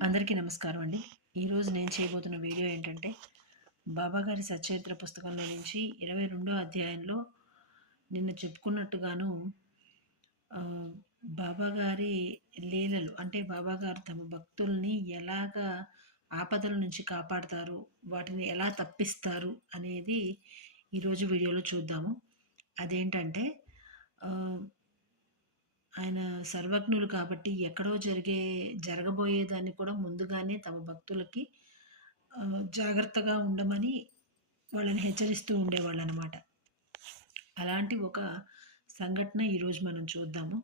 అందరికీ నమస్కారం అండి. ఈరోజు నేను చేయబోతున్న వీడియో ఏంటంటే బాబాగారి సచరిత్ర పుస్తకంలో నుంచి ఇరవై రెండో అధ్యాయంలో నిన్న చెప్పుకున్నట్టుగాను బాబాగారి లీలలు అంటే బాబాగారు తమ భక్తుల్ని ఎలాగా ఆపదల నుంచి కాపాడతారు వాటిని ఎలా తప్పిస్తారు అనేది ఈరోజు వీడియోలో చూద్దాము. అదేంటంటే ఆయన సర్వజ్ఞులు కాబట్టి ఎక్కడో జరిగే జరగబోయేదాన్ని కూడా ముందుగానే తమ భక్తులకి జాగ్రత్తగా ఉండమని వాళ్ళని హెచ్చరిస్తూ ఉండేవాళ్ళు అనమాట అలాంటి ఒక సంఘటన ఈరోజు మనం చూద్దాము.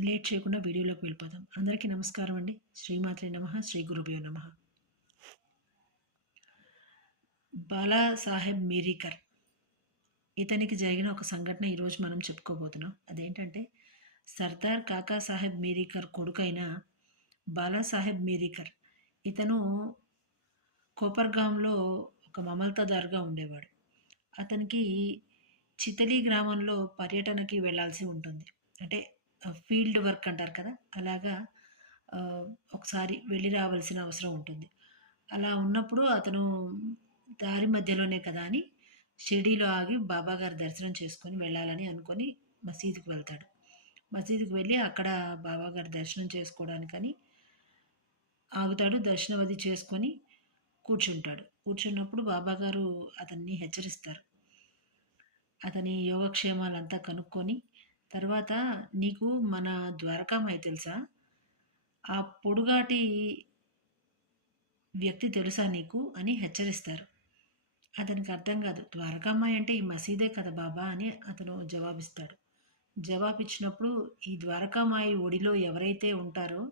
లేట్ చేయకుండా వీడియోలోకి వెళ్ళిపోదాం. అందరికీ నమస్కారం అండి. శ్రీమాత్రి నమ శ్రీ గురుభ్యో నమ. బాలా సాహెబ్ మీరీకర్. ఇతనికి జరిగిన ఒక సంఘటన ఈరోజు మనం చెప్పుకోబోతున్నాం. అదేంటంటే సర్దార్ కాకా సాహెబ్ మీరీకర్ కొడుకైన బాలాసాహెబ్ మీరీకర్ ఇతను కోపర్గాంలో ఒక మమల్తదార్గా ఉండేవాడు. అతనికి చితలి గ్రామంలో పర్యటనకి వెళ్ళాల్సి ఉంటుంది. అంటే ఫీల్డ్ వర్క్ అంటారు కదా అలాగా ఒకసారి వెళ్ళి రావాల్సిన అవసరం ఉంటుంది. అలా ఉన్నప్పుడు అతను దారి మధ్యలోనే కదా అని షిరిడీలో ఆగి బాబాగారు దర్శనం చేసుకొని వెళ్ళాలని అనుకొని మసీదుకి వెళ్తాడు. మసీదుకు వెళ్ళి అక్కడ బాబాగారు దర్శనం చేసుకోవడానికని ఆగుతాడు. దర్శనం అది చేసుకొని కూర్చుంటాడు. కూర్చున్నప్పుడు బాబాగారు అతన్ని హెచ్చరిస్తారు. అతని యోగక్షేమాలంతా కనుక్కొని తర్వాత నీకు మన ద్వారకామాయి తెలుసా? ఆ పొడుగాటి వ్యక్తి తెలుసా నీకు? అని హెచ్చరిస్తారు. అతనికి అర్థం కాదు. ద్వారకామ్మాయి అంటే ఈ మసీదే కదా బాబా అని అతను జవాబిస్తాడు. జవాబిచ్చినప్పుడు ఈ ద్వారకామాయి ఒడిలో ఎవరైతే ఉంటారో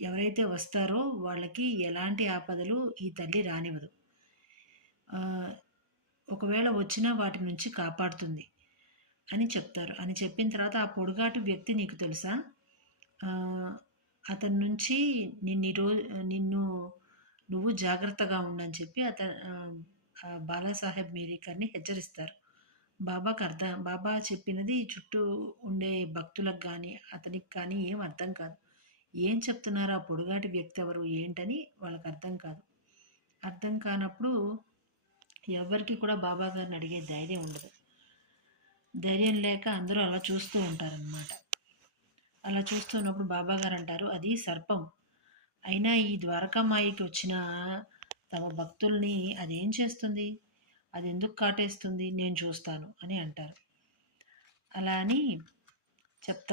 ఎవరైతే వస్తారో వాళ్ళకి ఎలాంటి ఆపదలు ఈ తల్లి రానివ్వదు. ఒకవేళ వచ్చినా వాటి నుంచి కాపాడుతుంది అని చెప్తారు. అని చెప్పిన తర్వాత ఆ పొడుగాటి వ్యక్తి నీకు తెలుసా? అతని నుంచి నిన్ను ఈరోజు నిన్ను జాగ్రత్తగా ఉండని చెప్పి అతను బాలాసాహెబ్ మీరీకర్ని హెచ్చరిస్తారు. బాబాకు అర్థం బాబా చెప్పినది చుట్టూ ఉండే భక్తులకు కానీ అతనికి కానీ ఏం అర్థం కాదు. ఏం చెప్తున్నారు ఆ పొడుగాటి వ్యక్తి ఎవరు ఏంటని వాళ్ళకి అర్థం కాదు. అర్థం కానప్పుడు ఎవరికి కూడా బాబా గారిని అడిగే ధైర్యం ఉండదు. ధైర్యం లేక అందరూ అలా చూస్తూ ఉంటారనమాట అలా చూస్తున్నప్పుడు బాబా గారు అంటారు అది సర్పం. అయినా ఈ ద్వారకామాయికి వచ్చిన తమ భక్తుల్ని అదేం చేస్తుంది? అది ఎందుకు కాటేస్తుంది? నేను చూస్తాను అని అంటారు. అలా అని చెప్తా